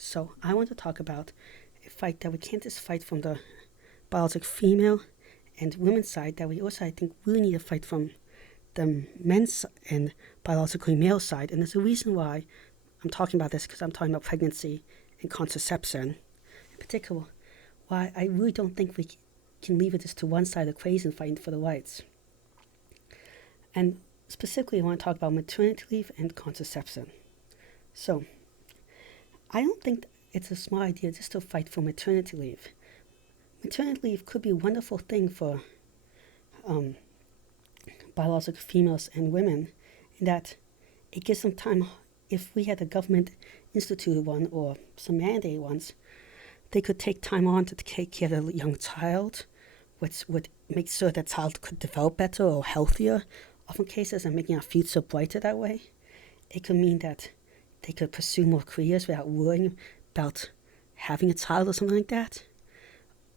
So I want to talk about a fight that we can't just fight from the biological female and women's side, that we also, I think, really need to fight from the men's and biologically male side. And there's a reason why I'm talking about this, because I'm talking about pregnancy and contraception. In particular, why I really don't think we can leave it just to one side of the equation fighting for the rights. And specifically, I want to talk about maternity leave and contraception. So, I don't think it's a smart idea just to fight for maternity leave. Maternity leave could be a wonderful thing for biological females and women, in that it gives them time. If we had a government instituted one or some mandated ones, they could take time on to take care of the young child, which would make sure that child could develop better or healthier, often cases, and making our future brighter that way. It could mean that they could pursue more careers without worrying about having a child or something like that.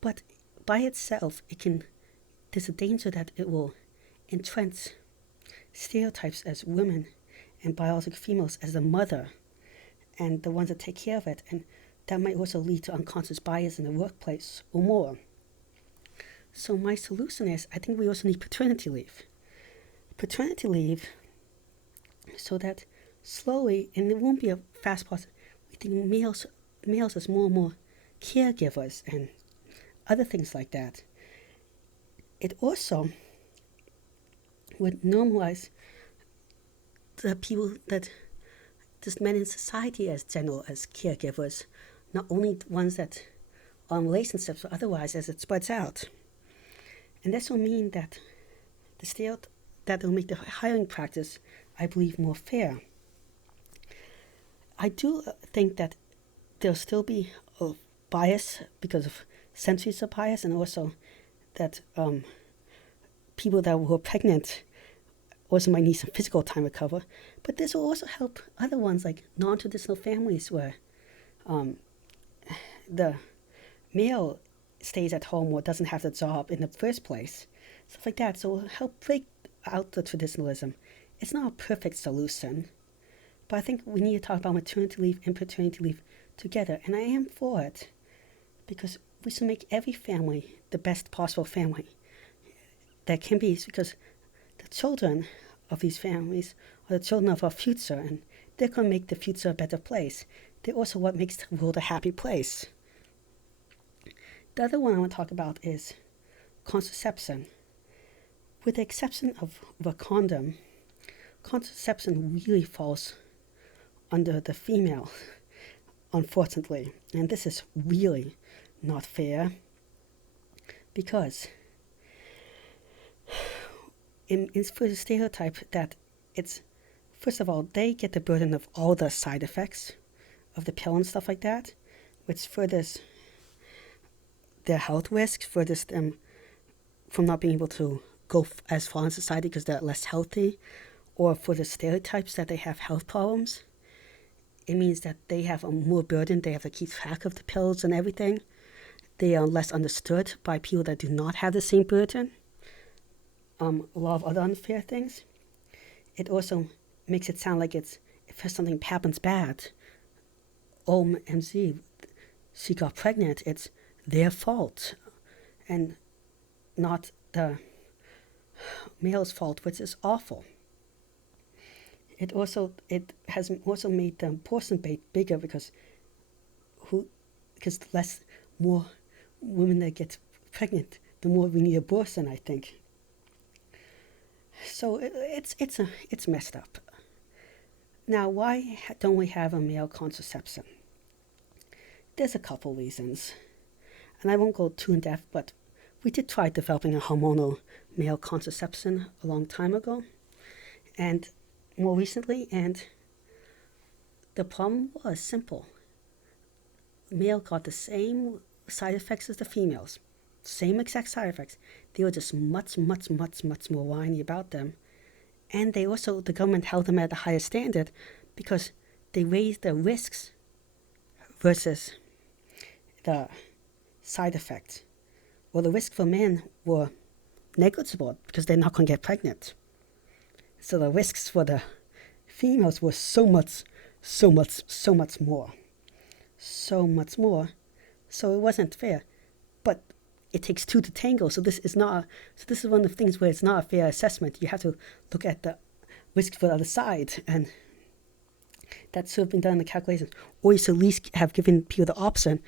But by itself, there's a danger that it will entrench stereotypes as women and biological females as the mother and the ones that take care of it, and that might also lead to unconscious bias in the workplace or more. So my solution is, I think we also need paternity leave. Paternity leave, so that slowly, and it won't be a fast process, we think males as more and more caregivers and other things like that. It also would normalize the people that just men in society as general as caregivers, not only the ones that are in relationships, but otherwise as it spreads out. And this will mean that that will make the hiring practice, I believe, more fair. I do think that there'll still be a bias because of centuries of bias, and also that people that were pregnant also might need some physical time to recover. But this will also help other ones, like non-traditional families where the male stays at home or doesn't have the job in the first place, stuff like that. So it will help break out the traditionalism. It's not a perfect solution, but I think we need to talk about maternity leave and paternity leave together, and I am for it, because we should make every family the best possible family that can be, because the children of these families are the children of our future, and they're going to make the future a better place. They're also what makes the world a happy place. The other one I want to talk about is contraception. With the exception of the condom, contraception really falls under the female, unfortunately. And this is really not fair, because it's for the stereotype that it's, first of all, they get the burden of all the side effects of the pill and stuff like that, which furthers their health risks, furthers them from not being able to go as far in society because they're less healthy, or for the stereotypes that they have health problems. It means that they have a more burden. They have to keep track of the pills and everything. They are less understood by people that do not have the same burden. A lot of other unfair things. It also makes it sound like if something happens bad, OMG, she got pregnant, it's their fault, and not the male's fault, which is awful. It has also made the abortion rate bigger, because more women that get pregnant, the more we need abortion, I think. So it's messed up. Now, why don't we have a male contraception? There's a couple reasons, and I won't go too in depth, but we did try developing a hormonal male contraception a long time ago, and more recently, and the problem was simple. Male got the same side effects as the females, same exact side effects. They were just much, much, much, much more whiny about them. And the government held them at a higher standard because they raised the risks versus the side effects. Well, the risk for men were negligible because they're not going to get pregnant. So the risks for the females were so much more. so much more. So it wasn't fair. But it takes two to tango. So this is one of the things where it's not a fair assessment. You have to look at the risk for the other side, and that's sort of been done in the calculations. Or you should at least have given people the option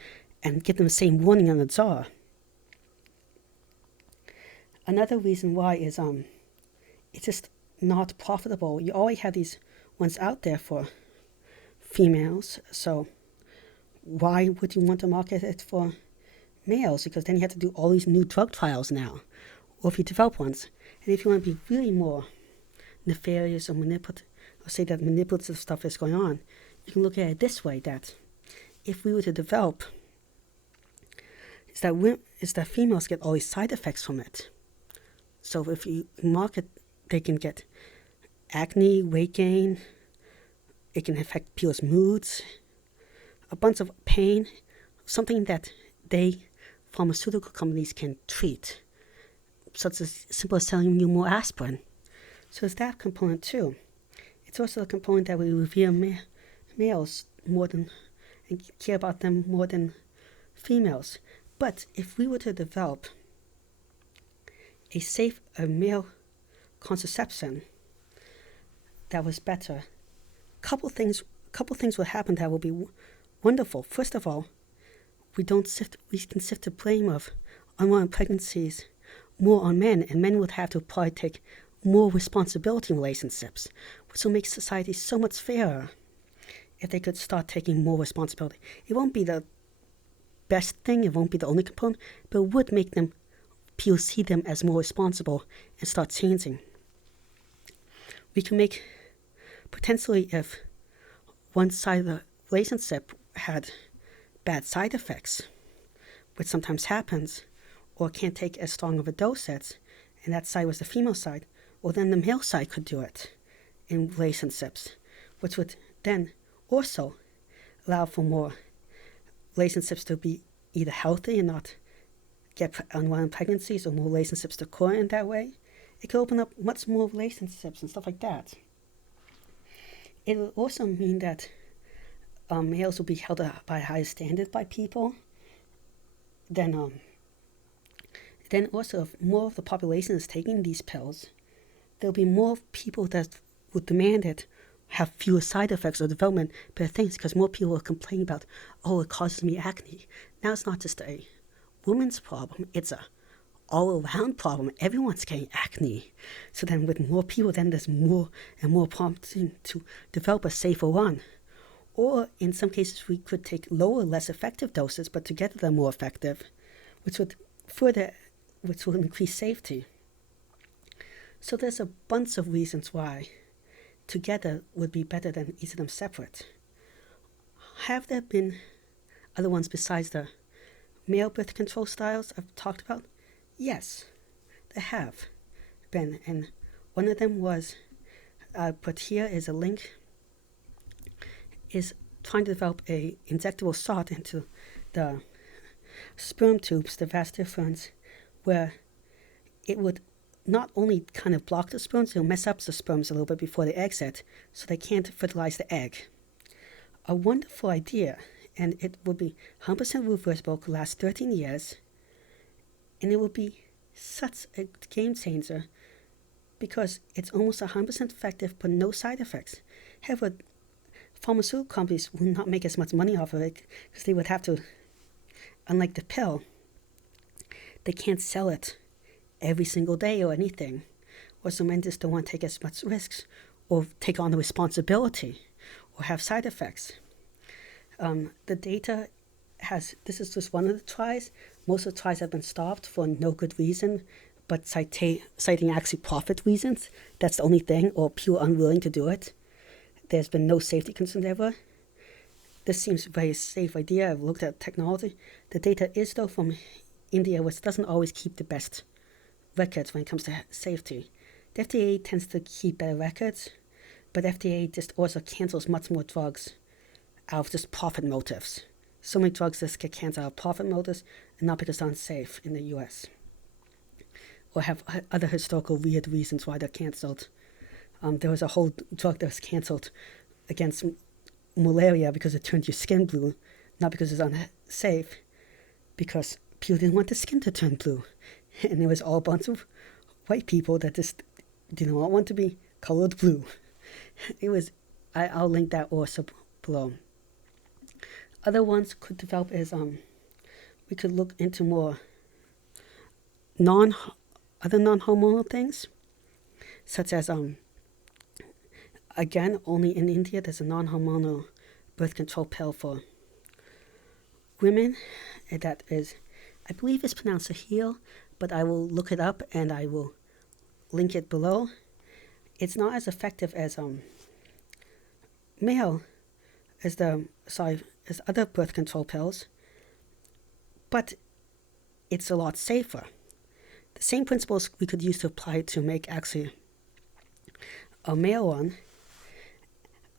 and give them the same warning on the jar. Another reason why is it's just not profitable. You already have these ones out there for females, so why would you want to market it for males? Because then you have to do all these new drug trials now, or if you develop ones. And if you want to be really more nefarious or manipulative, or say that manipulative stuff is going on, you can look at it this way, that if we were to develop, is that females get all these side effects from it. So if you market, they can get acne, weight gain, it can affect people's moods, a bunch of pain, something that pharmaceutical companies can treat, such as simple as selling you more aspirin. So it's that component too. It's also a component that we revere males more than, and care about them more than females. But if we were to develop a safe male contraception that was better, couple things will happen that will be wonderful. First of all, we can sift the blame of unwanted pregnancies more on men, and men would have to probably take more responsibility in relationships, which will make society so much fairer if they could start taking more responsibility. It won't be the best thing, it won't be the only component, but it would make people see them as more responsible and start changing. We can make, potentially, if one side of the relationship had bad side effects, which sometimes happens, or can't take as strong of a dose as, and that side was the female side, well then the male side could do it in relationships, which would then also allow for more relationships to be either healthy and not get unwanted pregnancies, or more relationships to occur in that way. It could open up much more relationships and stuff like that. It will also mean that males will be held by a higher standard by people. Then also, if more of the population is taking these pills, there'll be more people that would demand it, have fewer side effects or development better things, because more people will complain about, oh, it causes me acne. Now it's not just a woman's problem, it's a all-around problem. Everyone's getting acne. So then with more people, then there's more and more prompting to develop a safer one. Or in some cases, we could take lower, less effective doses, but together they're more effective, which will increase safety. So there's a bunch of reasons why together would be better than each of them separate. Have there been other ones besides the male birth control styles I've talked about? Yes, there have been. And one of them was, put here is a link, is trying to develop a injectable shot into the sperm tubes, the vas deferens, where it would not only kind of block the sperms, it'll mess up the sperms a little bit before they exit, so they can't fertilize the egg. A wonderful idea, and it will be 100% reversible, could last 13 years, and it will be such a game changer because it's almost 100% effective but no side effects. However, pharmaceutical companies will not make as much money off of it because they would have to, unlike the pill, they can't sell it every single day or anything, or some men just don't want to take as much risks or take on the responsibility or have side effects. The data this is just one of the tries. Most of the tries have been stopped for no good reason, but citing actually profit reasons. That's the only thing, or people unwilling to do it. There's been no safety concerns ever. This seems a very safe idea. I've looked at technology. The data is, though, from India, which doesn't always keep the best records when it comes to safety. The FDA tends to keep better records, but FDA just also cancels much more drugs out of just profit motives. So many drugs just get canceled out of profit motives and not because they're unsafe in the US, or have other historical weird reasons why they're canceled. There was a whole drug that was canceled against malaria because it turned your skin blue, not because it's unsafe, because people didn't want the skin to turn blue. And there was all a bunch of white people that just did not want to be colored blue. It was, I'll link that also below. Other ones could develop is we could look into more other non-hormonal things, such as again, only in India there's a non-hormonal birth control pill for women that is, I believe it's pronounced Sahil, but I will look it up and I will link it below. It's not as effective as as other birth control pills, but it's a lot safer. The same principles we could use to apply to make actually a male one.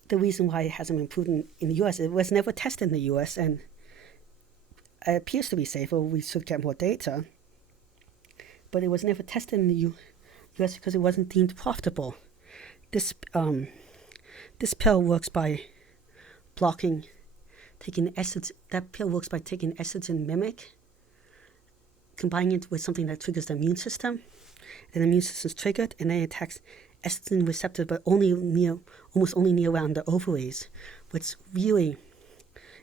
The reason why it hasn't been proven in the US, it was never tested in the US, and it appears to be safer. We should get more data, but it was never tested in the US because it wasn't deemed profitable. This pill works by taking estrogen. That pill works by taking estrogen mimic, combining it with something that triggers the immune system. Then the immune system is triggered, and then it attacks estrogen receptor, but almost only near around the ovaries, which really,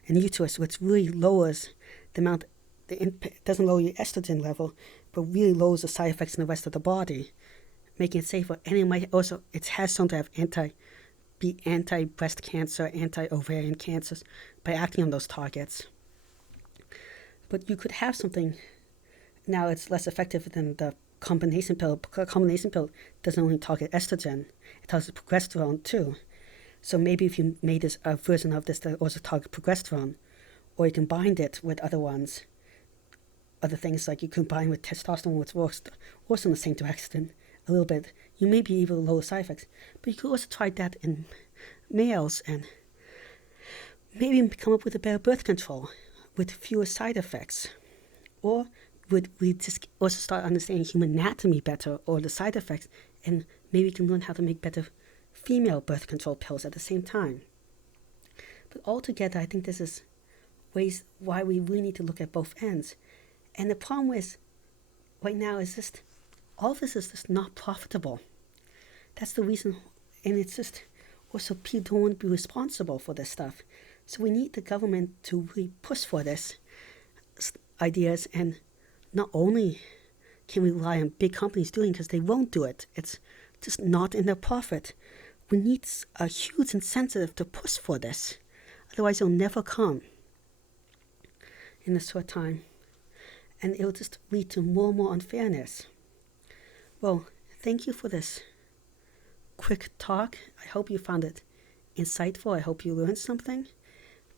and uterus, which really lowers the amount. It doesn't lower your estrogen level, but really lowers the side effects in the rest of the body, making it safer. And it might also, it has shown to have anti-breast cancer, anti-ovarian cancers by acting on those targets. But you could have something. Now it's less effective than the combination pill. Combination pill doesn't only target estrogen, it targets progesterone too. So maybe if you made a version of this that also targets progesterone, or you combined it with other things like you combine with testosterone, which works also in the same direction a little bit, you may be able to lower side effects. But you could also try that in males and maybe come up with a better birth control with fewer side effects. Or would we just also start understanding human anatomy better, or the side effects, and maybe we can learn how to make better female birth control pills at the same time. But altogether, I think this is ways why we really need to look at both ends. And the problem is, right now, is just all of this is just not profitable. That's the reason, and it's just also people don't want to be responsible for this stuff. So we need the government to really push for this ideas, and not only can we rely on big companies doing it because they won't do it. It's just not in their profit. We need a huge incentive to push for this. Otherwise, it'll never come in a short time. And it'll just lead to more and more unfairness. Well, thank you for this quick talk. I hope you found it insightful. I hope you learned something.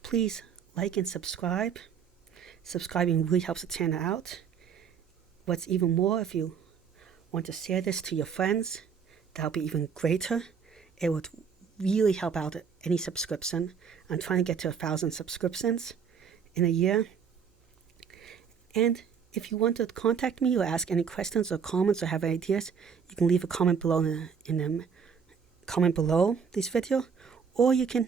Please like and subscribe. Subscribing really helps the channel out. What's even more, if you want to share this to your friends, that'll be even greater. It would really help out any subscription. I'm trying to get to 1,000 subscriptions in a year. And if you want to contact me or ask any questions or comments or have ideas, you can leave a comment below comment below this video, or you can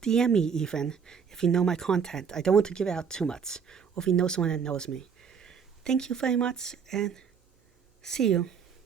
DM me even if you know my content. I don't want to give it out too much, or if you know someone that knows me. Thank you very much, and see you.